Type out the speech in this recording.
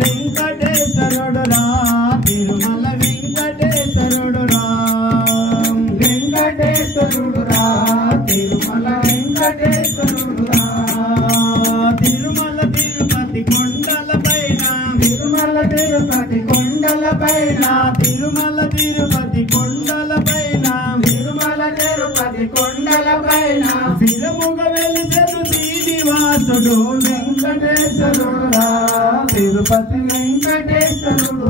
వెంకటేశ్వరుడు రా తిరుమల వెంకటేశ్వరుడు రా వెంకటేశ్వరుడు రా తిరుమల వెంకటేశ్వరుడు రా తిరుమల తిరుపతి కొండలపైన తిరుమల తిరుపతి కొండలపైన తిరుమల తిరుపతి కొండలపైన తిరుమల తిరుపతి కొండలపైన స్థిరముగ వెలిసెను శ్రీనివాసుడు వెంకటేశ్వరుడు రా తిరుపతి వెంకటేశ్వరుడు